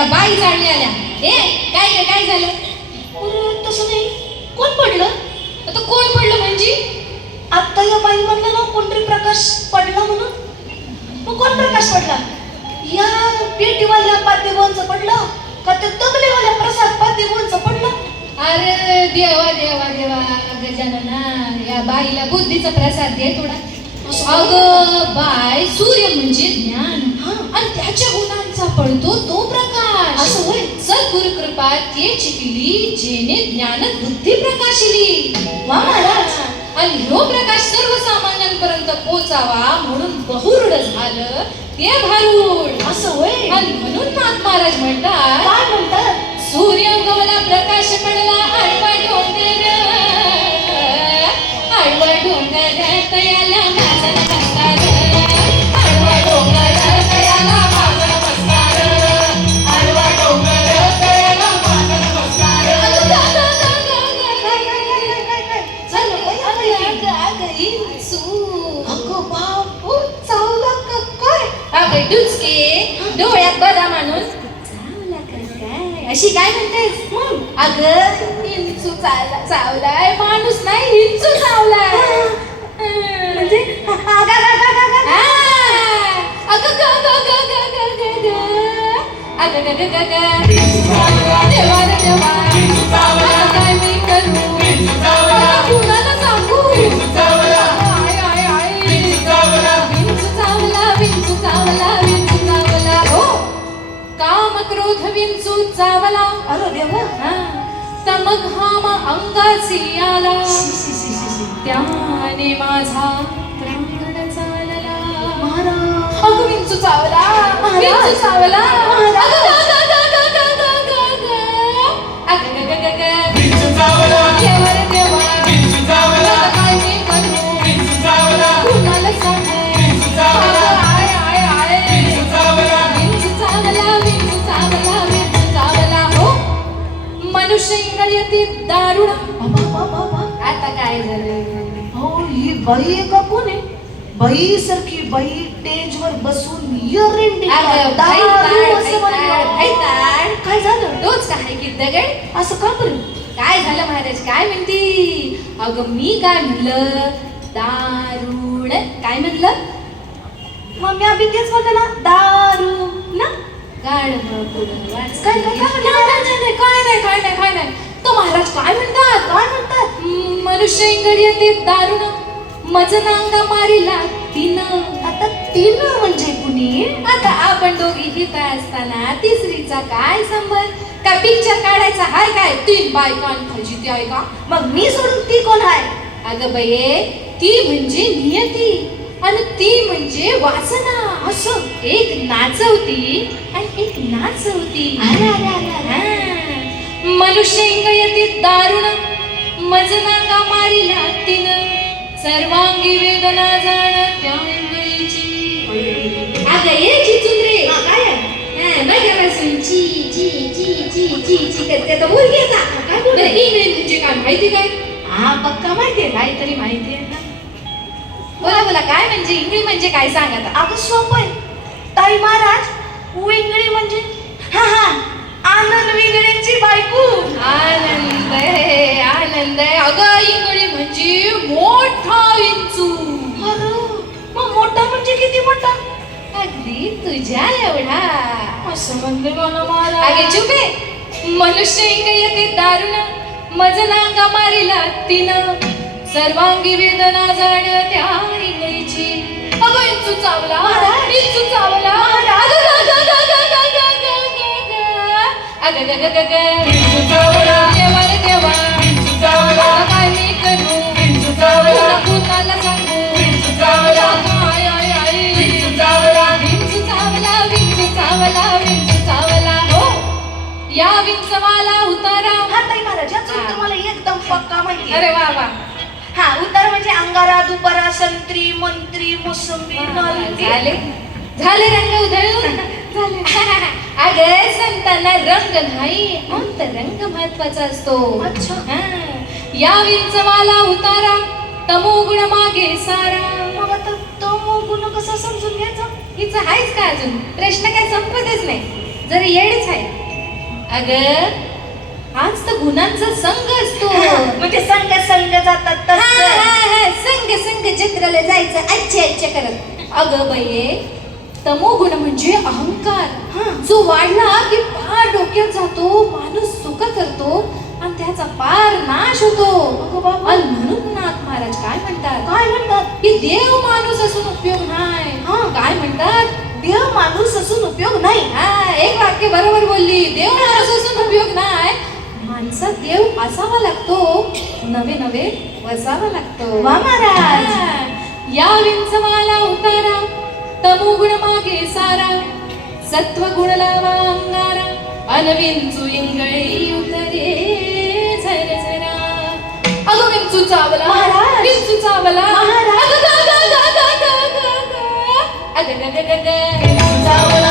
या बाई जाळली आल्या. काय झालं? तसं नाही. कोण पडलं? आता कोण पडलं म्हणजे? आता या बाई म्हणलं ना कोणतरी प्रकाश पडला म्हणून. मग कोण प्रकाश पडला? या पेटीवाल्या पातेबोनचं पडलं का ते तबलेवाल्या प्रसाद पातेबोनचं पडलं? अरे देवा देवा देवा गजानना, या बाईला बुद्धीचा प्रसाद दे थोडा. अगं बाय, सूर्य म्हणजे ज्ञान आणि त्याच्या गुणांचा पडतो तो प्रकाश. असं होय? सद्गुरु कृपा ते चिकली जेने ज्ञान बुद्धी प्रकाशिली. वा महाराज. आणि ह्यो प्रकाश सर्वसामान्यांपर्यंत पोचावा म्हणून बहुरूढ झालं ते भारूड. असं होय? आणि म्हणून नाथ महाराज म्हणतात, काय म्हणतात? सूर्य उगवला प्रकाश पडला आडवा डोंगर, आडवा डोंगर तयाला माझा नमस्कार, आडवा डोंगर तयाला माझा नमस्कार, आडवा डोंगर तयाला माझा नमस्कार. अगं बापू, चावला का काय? अगं डुचके डोळ्यात बदाम आणून चावला का काय अशी काय म्हणतेस? अगं हिंचू चावलाय, माणूस नाही हिंचू चावलाय. म्हणजे काय मी करू? कुणाला सांगू? विंचू चावला हो. काम क्रोध विंचू चावला. अरे देवा. तमक हाम अंगासी आला, त्याने माझा प्राण चालला. महाराज. अगं विंचू चावला. काय मी करू? कुणाला सांगू? मनुष्य इंगळती दारुण. आता काय झालं? हो, ही बाई आहे का कोण आहे? बाई सारखी बाई टेजवर बसून काय झालं? तोच काय की दगड? असं का बरं? काय झालं महाराज? काय म्हणती? अगं मी काय म्हणलं? दारुण. काय म्हणलं? मग मी आधी तेच म्हणलं ना, दारू ना. काय नाही. तो महाराज काय म्हणतात? मनुष्य इंगळती दारुण, मज नांगा मारिला तिनं. आता तीन म्हणजे कुणी? आता आपण दोघी हित असताना तिसरीचा काय संबंध? का पिक्चर काढायचा हाय काय? 3 बायका फजिती आहे का? मग मी सोडून ती कोण आहे? अगं बये, ती म्हणजे नियती आणि ती म्हणजे वासना. असं एक नाचवती आणि एक नाचवती. मनुष्य इंगळती दारुण, मज नांगा मारिला तिनं, सर्वांगी वेदना जाण त्या इंगळीची. अगं ये चिचुंद्रे. काय आहे? मगापासून ची ची ची ची ची ची करते तर मुलगीचा. काय बोलते? इंग्रजी म्हणजे काय माहिती काय? हा, पक्का माहितीये. काहीतरी माहिती आहे ना? बोला काय म्हणजे इंगळी म्हणजे काय सांग आता. अगं सोपं आहे. ताई महाराज, विंगळी म्हणजे आनंद विंगळीची बायको. आनंद आहे. अगं इंगळी म्हणजे मोठा विंचू. अरे, मग मोठा म्हणजे किती मोठा? अगदी तुझ्या एवढा. असं म्हणले मला महाराज. अगे चुपे. मनुष्य इंगळती दारुण, मज नांगा मारिला तिनं, सर्वांगी वेदना जाण त्या इंगळीची. अगं इंचू चावला. देवा काय मी करू? कुणाला सांगू? विंचू चावला हो. या विंचवाला उतारा. हा ताई महाराज, याचं उत्तर मला एकदम पक्का माहिती आहे. अरे वा. हा, उत्तर म्हणजे अंगारा, दुपारा, संत्री, मंत्री, मोसंबी, नारळी. झाले रंग उधळून. अगं संतांना रंग नाही, अंतरंग महत्वाचा असतो. अच्छा. या विंचवाला उतारा, तमोगुण मागे सारा. मग आता तो गुण कसा समजून घ्यायचा? हिचं आहेच का अजून? प्रश्न काय संपतच नाही. जरा येडच आहे. अगं आज तर गुणांचा संघ असतो. म्हणजे संघ संघ जातात हा, तसं. हा, हा, संघ संघ जत्रेला जायचं अच्छा अच्छा करत. अगं बाई तमोगुण म्हणजे अहंकार, जो वाढला की पार डोक्यात जातो, माणूस चुका करतो आणि त्याचा पार नाश होतो. आणि म्हणून नाथ महाराज काय म्हणतात की देव माणूस असून उपयोग नाही. काय म्हणतात? देव माणूस असून उपयोग नाही. हा, एक वाक्य बरोबर बोलली. देव माणूस असून उपयोग नाही. माणसात देव असावा लागतो, नवे नवे वसावा लागतो. वा महाराज. हा, या विंचवाला उतारा, तमोगुण मागे सारा, सत्व गुण लावा अंगारा, अनविंचू इंगळी उतरे झरझरा. अगं विंचू चावला महाराज. विंचू चावला महाराज. अगं ग ग ग ग ग ग ग. अगं ग ग ग ग. विंचू चावला